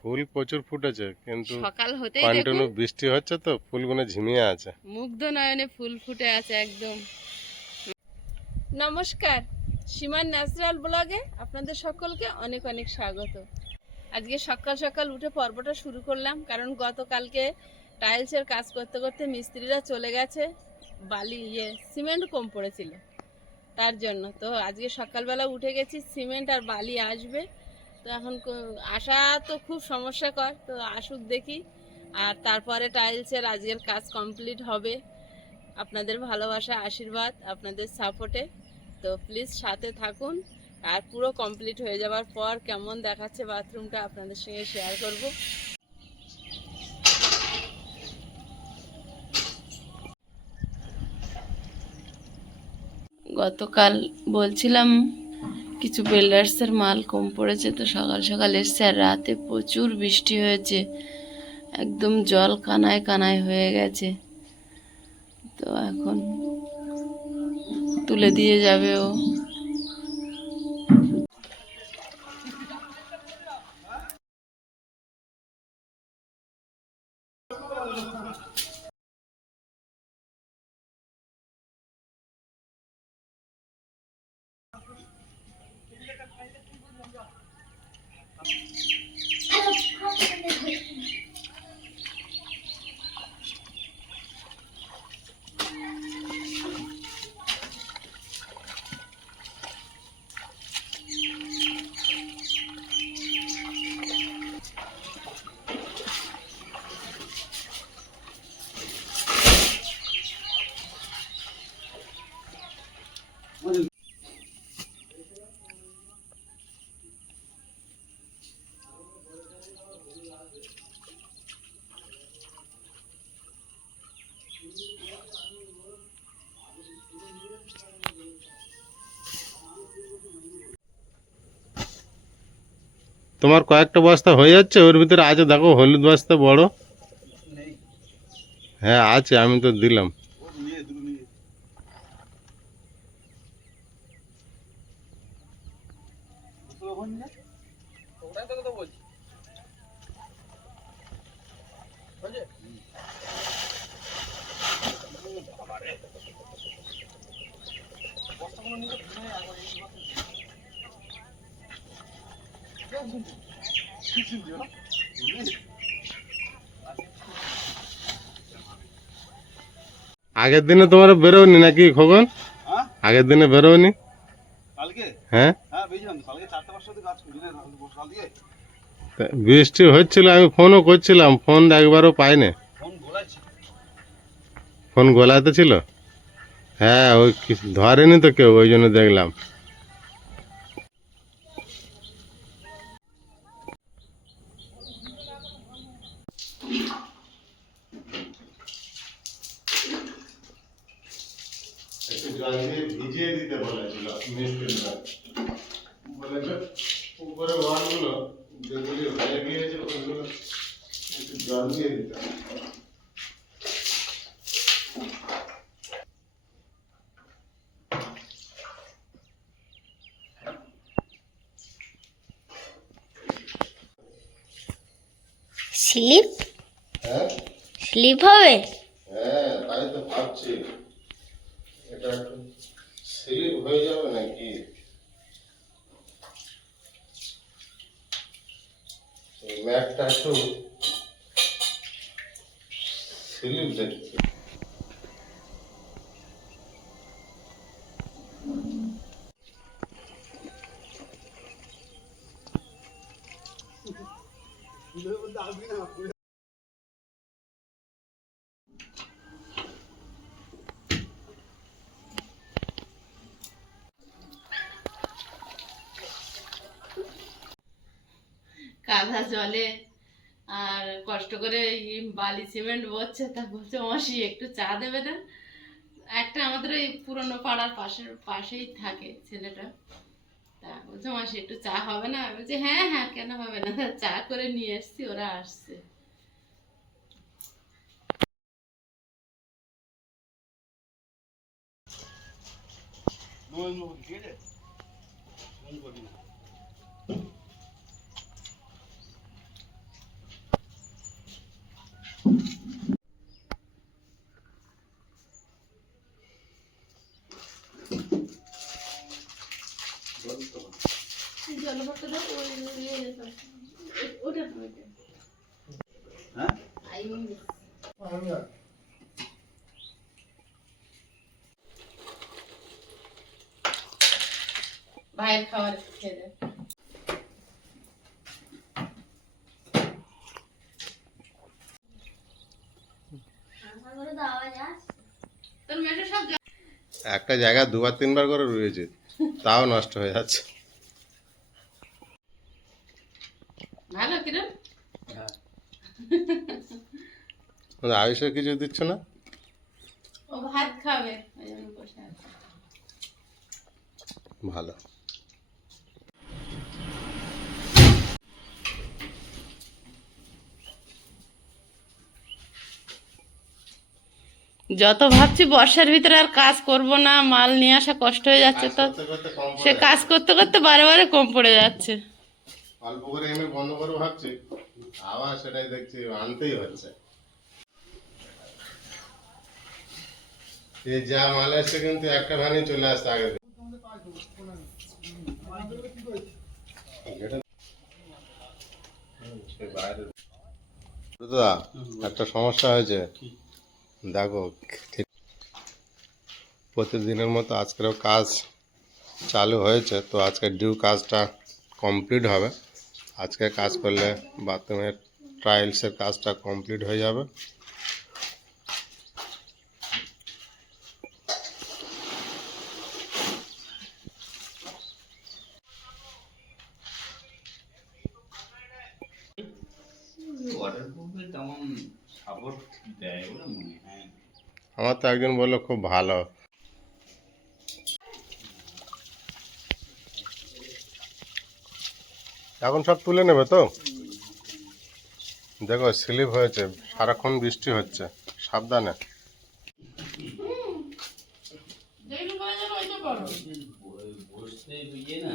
ফুল প্রচুর ফুটেছে, কিন্তু সকাল হতেই কন্টিনিউ দেখুন বৃষ্টি হচ্ছে তো ফুলগুলো ঝিমিয়ে আছে। মুগ্ধ নয়নে ফুল ফুটে আছে একদম। নমস্কার, সীমার ন্যাচারাল ব্লগে আপনাদের সকলকে অনেক অনেক স্বাগত। আজকে সকাল সকাল উঠে পর্বটা শুরু করলাম, কারণ গতকালকে টাইলসের কাজ করতে করতে মিস্ত্রিরা চলে গেছে, বালি সিমেন্ট কম পড়েছিল তার জন্য। তো আজকে সকালবেলা উঠে গেছি, সিমেন্ট আর বালি আসবে। তো এখন আসা তো খুব সমস্যাকর, তো আসুক দেখি। আর তারপরে টাইলসের আজকের কাজ কমপ্লিট হবে আপনাদের ভালোবাসা, আশীর্বাদ, আপনাদের সাপোর্টে। তো প্লিজ সাথে থাকুন। আর পুরো কমপ্লিট হয়ে যাওয়ার পর কেমন দেখাচ্ছে বাথরুমটা আপনাদের সঙ্গে শেয়ার করব। গতকাল বলছিলাম কিছু বিল্ডার্সের মাল কম পড়েছে, তো সকাল সকাল এসছে আর রাতে প্রচুর বৃষ্টি হয়েছে, একদম জল কানায় কানায় হয়ে গেছে। তো এখন তুলে দিয়ে যাবে ও। তোমার কয়েকটা বস্তা হয়ে যাচ্ছে, ওর ভিতরে আছে দেখো হলুদ বস্তা বড়। হ্যাঁ আছে, আমি তো দিলাম। আগের দিনে তোমার বেরোনি নাকি খোকন? আগের দিনে বেরোনি? হ্যাঁ, বৃষ্টি হচ্ছিল, আমি ফোনও করছিলাম, ফোন একবারও পাইনি। ফোন গোলাতে ছিল। হ্যাঁ, ওই ধরেনি তো কেউ, ওই জন্য দেখলাম। একটু জল দিয়ে ভিজিয়ে দিতে বলেছিল মিস্ত্রিরা। বলেছে উপরে ওয়ালগুলো যেগুলি হয়ে গিয়েছে ওইগুলো একটু জল দিয়ে দিতে হবে। স্লিপ হ্যাঁ, স্লিপ হবে। হ্যাঁ তাই তো ভাবছি, এটা একটু স্লিপ হয়ে যাবে নাকি। ম্যাটটা একটু স্লিপ দেখছি। কাদা জলে আর কষ্ট করে বালি সিমেন্ট বচ্ছে, তা বলছে মাসি একটু চা দেবে না। একটা আমাদের এই পুরনো পাড়ার পাশেই থাকে ছেলেটা, তা বলছে মাসি একটু চা হবে না। আমি বলছি হ্যাঁ হ্যাঁ কেন হবে না, চা করে নিয়ে এসছি, ওরা আসছে। জলপট্টা দাও ওই ওটা ওইটা হ্যাঁ আই মিন ভাইয়ের খাবার খেয়ে দে তোর মেয়েটা সব একটা জায়গা দুবার তিনবার করে রয়েছে, তাও নষ্ট হয়ে যাচ্ছে। ভালো কিরম আয়ুষের কিছু দিচ্ছ না? ও ভাত খাবে ওই জন্য বসে আছে ভালো। যত ভাবছি বর্ষার ভিতরে আর কাজ করব না, মাল নিয়ে আসা কষ্ট হয়ে যাচ্ছে, তো করতে করতে কম সে পড়ে কাজ করতে করতে বারে বারে কম পড়ে যাচ্ছে। যাচ্ছে। অল্প করে এনে বন্ধ করে ভাবছি, আবার সেটাই দেখছি আনতেই হচ্ছে। এই যা মাল আসছে কিন্তু একটা ভ্যানই চলে আসছে আগে থেকে। দাদা একটা সমস্যা হয়েছে, দেখো ঠিক প্রতিদিনের মতো আজকেরও কাজ চালু হয়েছে, তো আজকে ডিউ কাজটা কমপ্লিট হবে। আজকে কাজ করলে বাথরুমের টাইলসের কাজটা কমপ্লিট হয়ে যাবে। ওয়াটারপ্রুফে তেমন সাপোর্ট দেয় বলে মনে হয় না। আমার তো একজন বললো খুব ভালো। এখন সব তুলে নেবে তো? দেখো স্লিপ হয়েছে, সারাক্ষণ বৃষ্টি হচ্ছে, সাবধানে। বসতে বুঝিয়ে না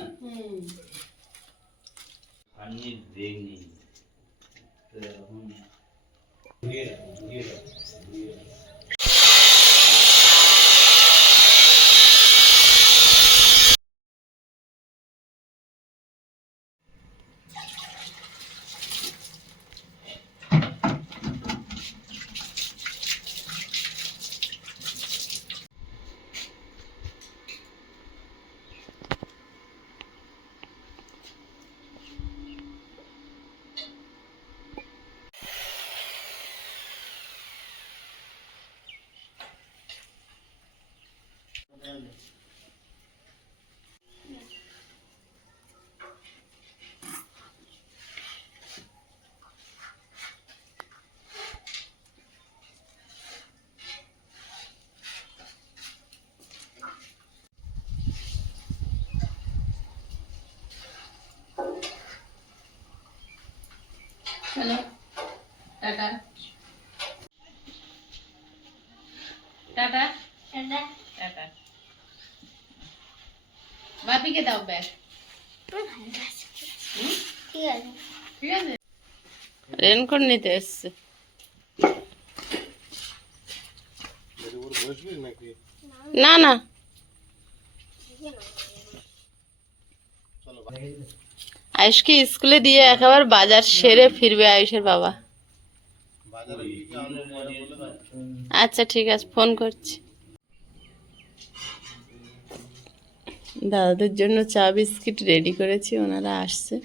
পানির ব্রেক নেই তো এখন চলো টাটা টাটা টাটা। বাপিকে দাও ব্যাগ, ঠিক আছে? রেনকোট নিতে এসছে। বসবি নাকি? না না আয়ুষকে স্কুলে দিয়ে একেবারে বাজার সেরে ফিরবে আয়ুষের বাবা। বাজারে কি কি আনবো পরে বলে দাও। আচ্ছা ঠিক আছে, ফোন করছি। দাদাদের জন্য চা বিস্কিট রেডি করেছি, ওনারা আসছে।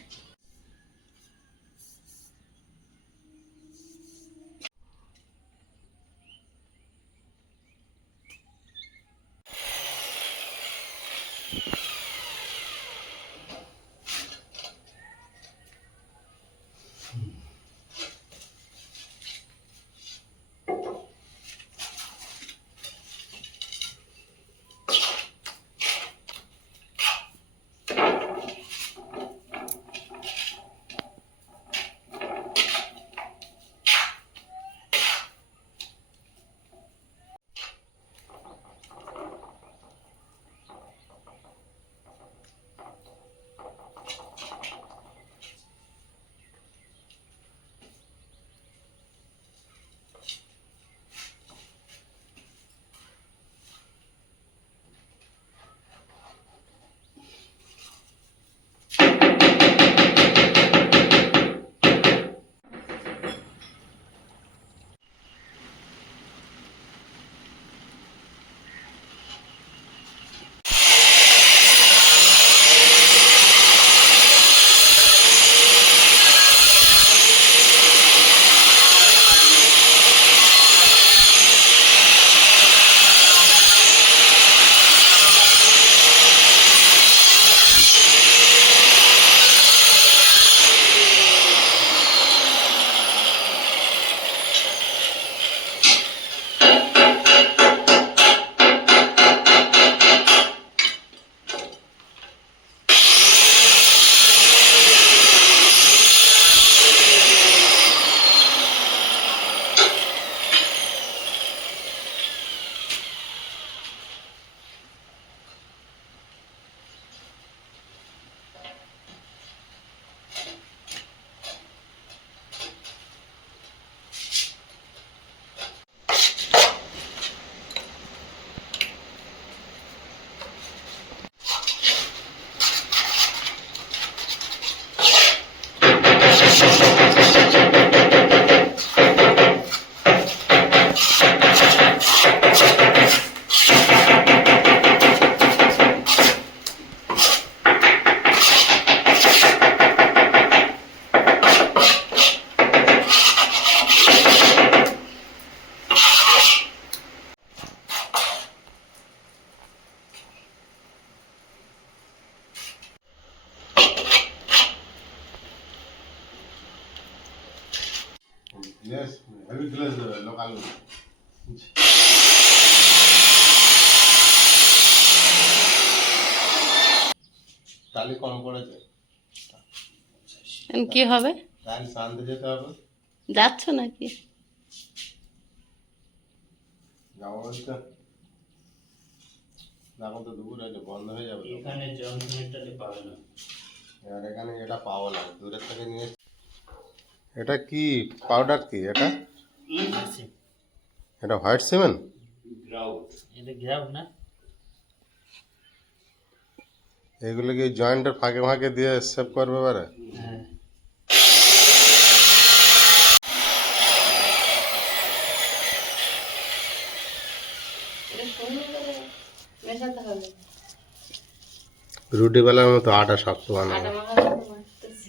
গ্যাস হেভি গ্লাস দেবে লোকাল। তাহলে কম পড়েছে, কি হবে? তাহলে শান্তি যেতে হবে। যাচ্ছ নাকি? যাবো বলতে এখন তো দুপুর হয়েছে, বন্ধ হয়ে যাবে। এখানে জল মিনিটটাতে পাবে না। আর এখানে এটা পাওয়া লাগে দূরের থেকে নিয়ে। এটা কি পাউডার? কি এটা? এটা হোয়াইট সিমেন্ট। গ্রাউট, এটা গ্রাউট না? এগুলো কি জয়েন্টের ফাঁকে ফাঁকে দিয়ে সেভ করবে এবারে? হ্যাঁ। মেশাতে হবে। রুটি বেলার মতো আটা শক্ত বানাবো। আটা মাখাতে মাখতেছি।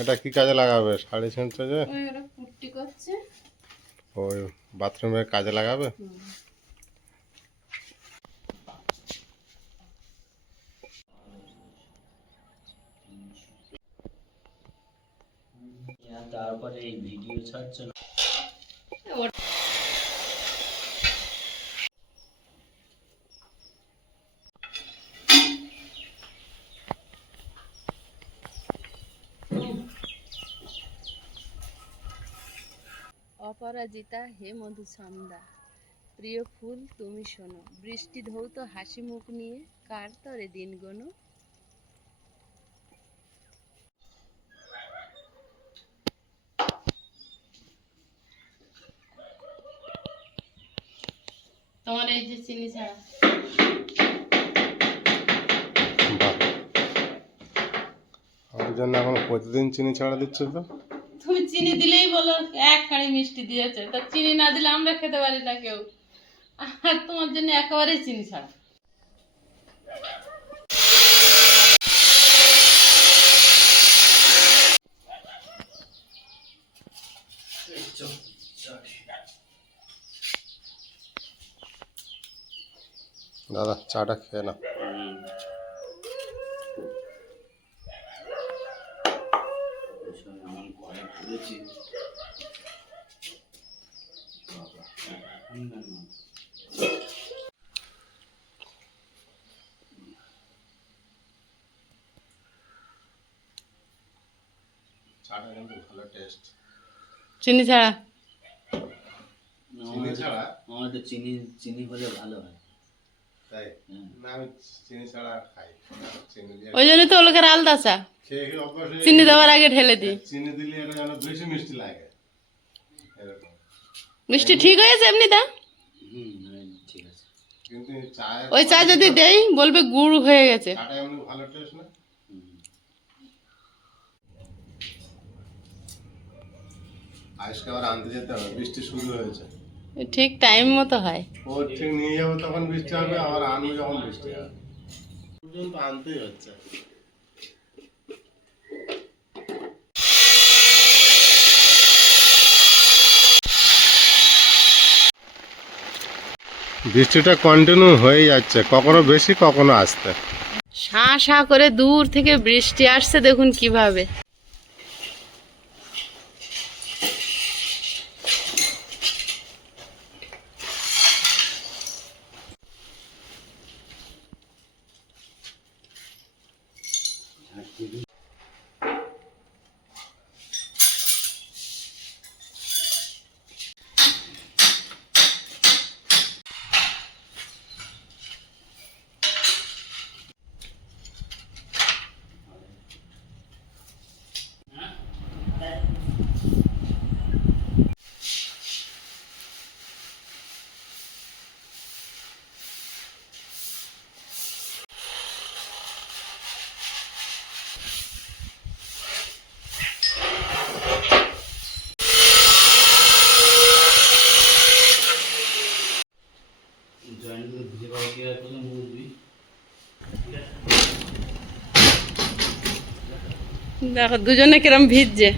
এটা কি কাজে লাগাবে? শাড়ি ছেঁচছে যে ওই ওরা কুট্টি করছে। ওই বাথরুমের কাজে লাগাবে। তারপরে এই ভিডিও ছাড়ছে না। অপরাজিতা হে মধুছন্দা, প্রিয় ফুল তুমি শোনো, বৃষ্টি ধৌত হাসি মুখ নিয়ে কার তরে দিন গোনো। তোমার এই যে চিনি ছাড়া। আমার জন্য এখন প্রতিদিন চিনি ছাড়া দিচ্ছে তো। তুমি চিনি দিলেই বলো এক কাঁড়ি মিষ্টি দিয়েছে, তা চিনি না দিলে আমরা খেতে পারি না কেউ। আর তোমার জন্য একেবারেই চিনি ছাড়া। দাদা চাটা খেয়ে না। আমার ঘরে পড়েছি। চাটা কিন্তু ভালো টেস্ট। চিনি ছাড়া। চিনি ছাড়া? আমাদের চিনি চিনি হলে ভালো হয়। তাই না, আমি চিনি ছাড়া খাই। চিনি দিয়ে ওই জন্য তো লোকের আলাদা চা, খেয়ে খেয়ে অভ্যাস হয়ে চিনি গেছে। দেওয়ার আগে ঢেলে দিই। চিনি দিলে এটা যেন বেশি মিষ্টি লাগে এরকম। মিষ্টি ঠিক হয়েছে এমনিটা। ঠিক আছে। কিন্তু চায়ের ওই চা যদি দেই বলবে গুড় হয়ে গেছে। চাটা এমনি ভালো টেস্ট না। আজকে আবার আনতে যেতে হবে, বৃষ্টি শুরু হয়েছে। ঠিক টাইম মতো হয়। ও ঠিক নিয়ে যাবো তখন বৃষ্টি হবে, আবার আনবো যখন বৃষ্টি হবে। পর্যন্ত আনতেই হচ্ছে। বৃষ্টিটা কন্টিনিউ হয়ে যাচ্ছে, কখনো বেশি কখনো আস্তে। শাঁ শাঁ করে দূর থেকে বৃষ্টি আসছে, দেখুন কিভাবে। জয়েন করে ভিজে খাওয়া কি আর প্রথম বুঝবি। দেখো দুজনে কিরম ভিজছে।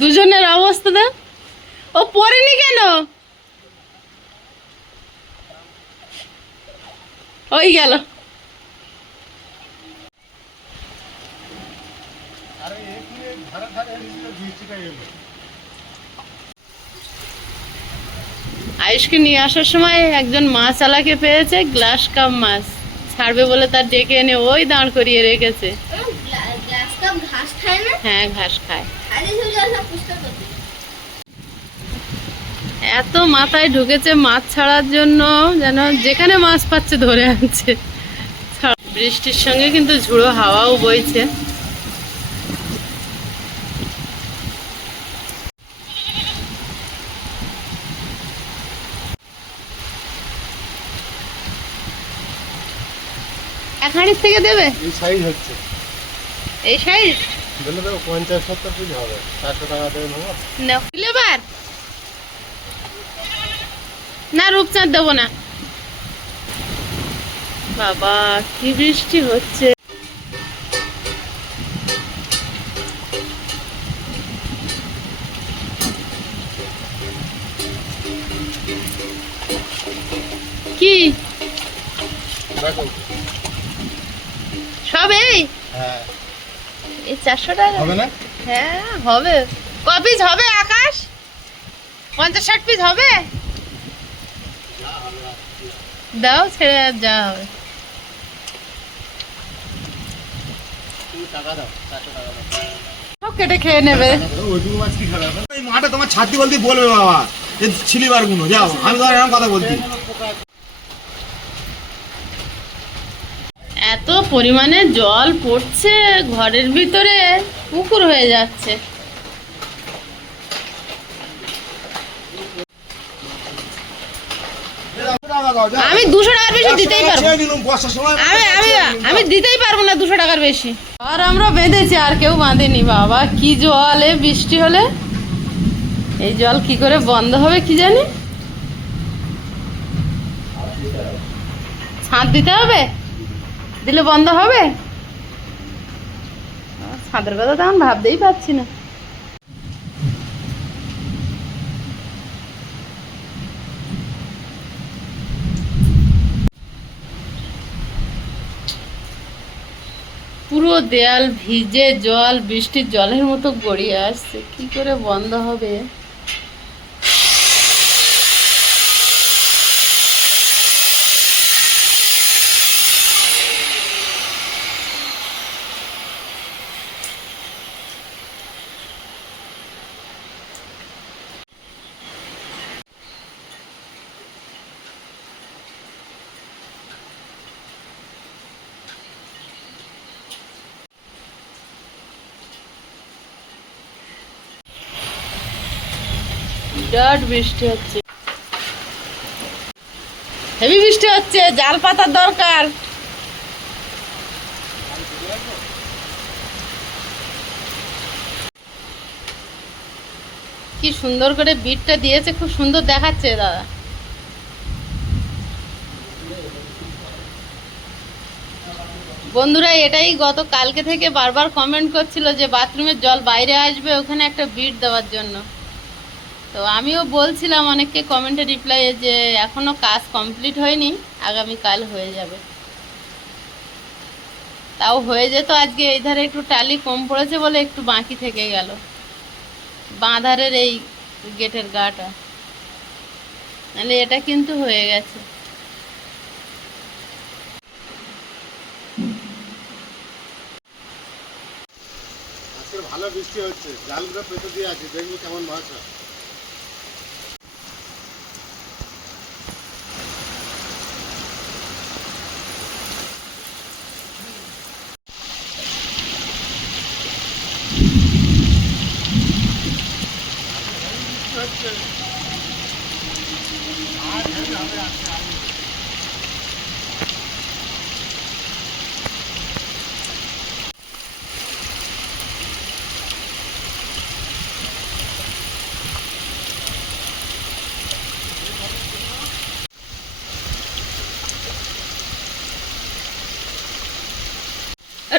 দুজনের অবস্থা দেখ, ও পড়েনি কেন? ওই গেল। আয়ুষকে নিয়ে আসার সময় একজন মাছ আলাকে পেয়েছে, গ্লাস কাপ মাছ ছাড়বে বলে তার ডেকে এনে ওই দাঁড় করিয়ে রেখেছে। গ্লাস কাপ ঘাস খায় না? হ্যাঁ ঘাস খায়। আরে সব সব পুষ্কার করতে। এত মাথায় ঢুকেছে মাছ ছাড়ার জন্য, যেন যেখানে মাছ পাচ্ছে ধরে আনছে। বৃষ্টির সঙ্গে কিন্তু ঝুড়ো হাওয়াও বইছে। এক হাঁড়ির থেকে দেবে? এই সাইজ হচ্ছে, এই সাইজ বলে দেবো 50-70 পিস হবে, 400 টাকা দেবে নেবো। নাও এবার। না রূপচাঁদ দেবো না। বাবা কি বৃষ্টি হচ্ছে। কি দেখো সব এই হ্যাঁ এই 400 টাকা হবে না? হ্যাঁ হবে। ক পিস হবে আকাশ? 50-60 পিস হবে? দাও ছেড়ে আর যা হবে। তুমি টাকা দাও, 400 টাকা দাও। সব কেটে খেয়ে নেবে। ওইটুকু মাছ কি খারাপ? এই মাঠে তোমার ছাত্রী বলতে বলবে বাবা, এই ছিলিবার গুলো যাও, আমি তো এরকম কথা বলছি। এত পরিমাণে জল পড়ছে ঘরের ভিতরে, পুকুর হয়ে যাচ্ছে। আমি 200 টাকার বেশি দিতেই পারবো। আমি দিতেই পারবো না 200 টাকার বেশি। আর আমরা বেঁধেছি, আর কেউ বাঁধেনি। বাবা কি জলে বৃষ্টি হলে এই জল কি করে বন্ধ হবে কি জানি। ছাদ দিতে হবে, দিলে বন্ধ হবে। ছাদের কথা তখন ভাবতেই পারছি না। পুরো দেয়াল ভিজে জল বৃষ্টির জলের মতো গড়িয়ে আসছে, কি করে বন্ধ হবে। বিরাট বৃষ্টি হচ্ছে, হেভি বৃষ্টি হচ্ছে, জাল পাতার দরকার। কি সুন্দর করে বিটটা দিয়েছে, খুব সুন্দর দেখাচ্ছে দাদা। বন্ধুরা এটাই গত কালকে থেকে বারবার কমেন্ট করছিল যে বাথরুমের জল বাইরে আসবে, ওখানে একটা বিট দেওয়ার জন্য। তো আমিও বলছিলাম অনেককে কমেন্টে রিপ্লাইয়ে যে এখনও কাজ কমপ্লিট হয়নি, আগামীকাল হয়ে যাবে। তাও হয়ে যেত। আজকে এই ধারে একটু টালি কম পড়েছে বলে একটু বাকি থেকে গেল, বাঁধারের এই গেটের গাটা, নাহলে এটা কিন্তু হয়ে গেছে। আজকে ভালো বৃষ্টি হচ্ছে, জালগুলো পেতে দিয়ে আছে, দেখবি কেমন মাছ হয়।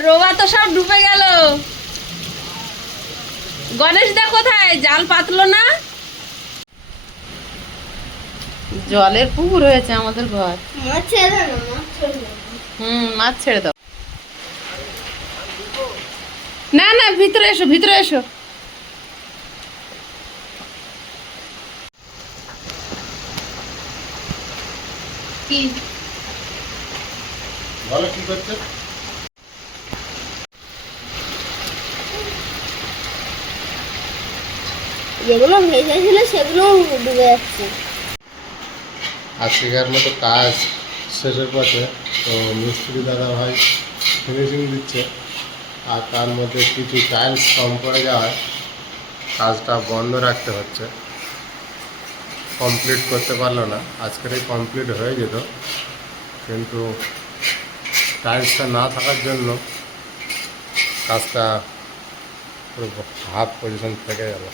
রোবা তো সব ডুবে গেল। গণেশ দা কোথায়? জাল পাতলো না। জলের পুকুর হয়েছে আমাদের ঘর। মাছ ছেড়ে দাও না, মাছ ছেড়ে দাও। মাছ ছেড়ে দাও। না না, ভিতরে এসো, ভিতরে এসো। কি বলো কি করছে? যেগুলো ভেজেছিল সেগুলো ডুবে যাচ্ছে। আজকের মতো কাজ শেষের পথে, তো মিস্ত্রি দাদা ভাই ফিনিশিং দিচ্ছে, আর তার মধ্যে কিছু টাইলস কম পড়ে যাওয়ায় কাজটা বন্ধ রাখতে হচ্ছে। কমপ্লিট করতে পারলো না, আজকেরই কমপ্লিট হয়ে যেত, কিন্তু টাইলসটা না থাকার জন্য কাজটা পুরো হাফ পজিশন থেকে গেল।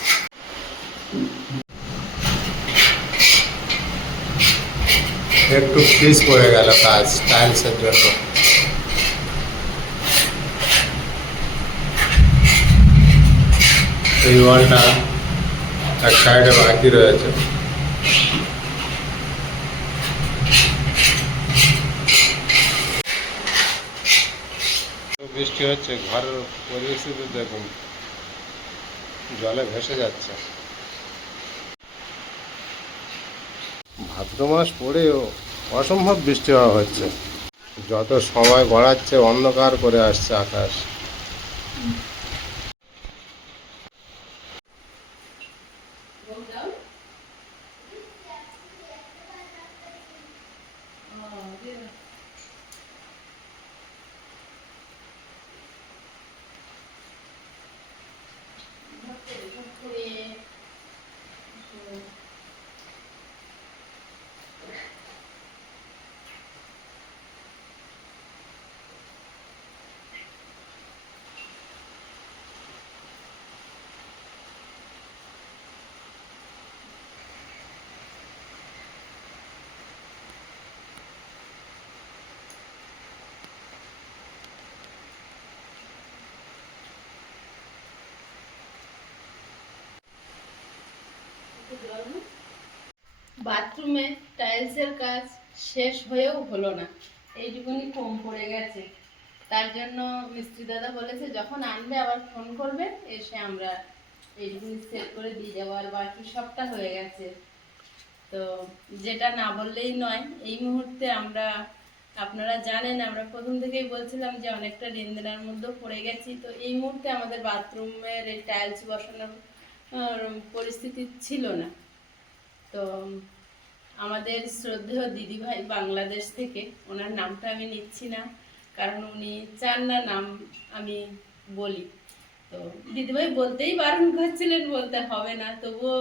একটু ফ্রিজ পড়ে গেল কাজ টাইলসের জন্য। এই ওয়ালটা এক সাইডে বাকি রয়েছে। বৃষ্টি হচ্ছে, ঘরের পরিস্থিতি দেখুন, জলে ভেসে যাচ্ছে। ভাদ্র মাস পড়েও অসম্ভব বৃষ্টি হওয়া হচ্ছে। যত সময় গড়াচ্ছে অন্ধকার করে আসছে আকাশ। বাথরুমে টাইলসের কাজ শেষ হয়েও হলো না, এইটুকুনি কম পড়ে গেছে। তার জন্য মিস্ত্রি দাদা বলেছে যখন আনবে আবার ফোন করবে, এসে আমরা এইটুকুনি সেট করে দিয়ে যাবো। আর বাকি সবটা হয়ে গেছে। তো যেটা না বললেই নয়, এই মুহূর্তে আমরা, আপনারা জানেন আমরা প্রথম থেকেই বলছিলাম যে অনেকটা লেনদেনের মধ্যেও পড়ে গেছি। তো এই মুহূর্তে আমাদের বাথরুমের এই টাইলস বসানোর পরিস্থিতি ছিল না। তো আমাদের শ্রদ্ধেয় দিদিভাই বাংলাদেশ থেকে, ওনার নামটা আমি নিচ্ছি না কারণ উনি চান না নাম আমি বলি। তো দিদিভাই বলতেই বারণ করছিলেন, বলতে হবে না, তবুও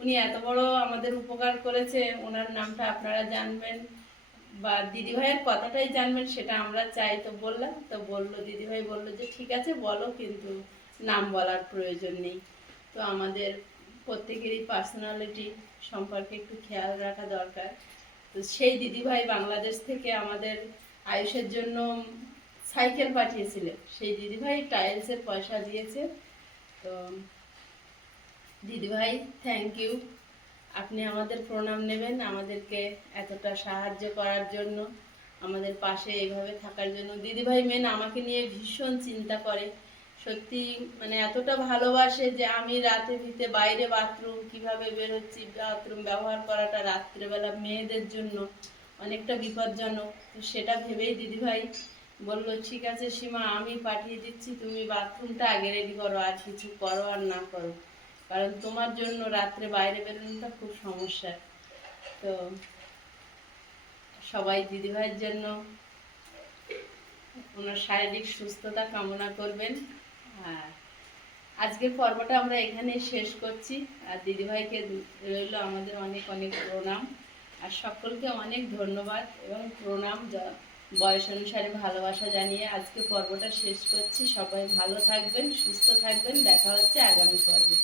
উনি এত বড় আমাদের উপকার করেছে, ওনার নামটা আপনারা জানবেন বা দিদিভাইয়ের কথাটাই জানবেন সেটা আমরা চাই। তো বললাম, তো বললো দিদিভাই বললো যে ঠিক আছে বলো, কিন্তু নাম বলার প্রয়োজন নেই। তো আমাদের প্রত্যেকেরই পার্সোনালিটি সম্পর্কে একটু খেয়াল রাখা দরকার। তো সেই দিদিভাই বাংলাদেশ থেকে আমাদের আয়ুষের জন্য সাইকেল পাঠিয়েছিলেন, সেই দিদিভাই টাইলসের পয়সা দিয়েছে। তো দিদিভাই থ্যাংক ইউ, আপনি আমাদের প্রণাম নেবেন, আমাদেরকে এতটা সাহায্য করার জন্য, আমাদের পাশে এইভাবে থাকার জন্য। দিদিভাই মেন আমাকে নিয়ে ভীষণ চিন্তা করে, সত্যি মানে এতটা ভালোবাসে যে আমি রাতে ভিতে বাইরে বাথরুম কিভাবে বেরোচ্ছি, বাথরুম ব্যবহার করাটা রাত্রেবেলা মেয়েদের জন্য অনেকটা বিপজ্জনক। তো সেটা ভেবেই দিদিভাই বলল ঠিক আছে সীমা, আমি পাঠিয়ে দিচ্ছি, তুমি বাথরুমটা আগে রেডি করো, আর কিছু করো আর না করো, কারণ তোমার জন্য রাত্রে বাইরে বেরোনোটা খুব সমস্যা। তো সবাই দিদিভাইয়ের জন্য ওনার শারীরিক সুস্থতা কামনা করবেন। আর আজকের পর্বটা আমরা এখানেই শেষ করছি। আর দিদিভাইকে রইল আমাদের অনেক অনেক প্রণাম, আর সকলকে অনেক ধন্যবাদ এবং প্রণাম, বয়স অনুসারে ভালোবাসা জানিয়ে আজকে পর্বটা শেষ করছি। সবাই ভালো থাকবেন, সুস্থ থাকবেন, দেখা হচ্ছে আগামী পর্বে।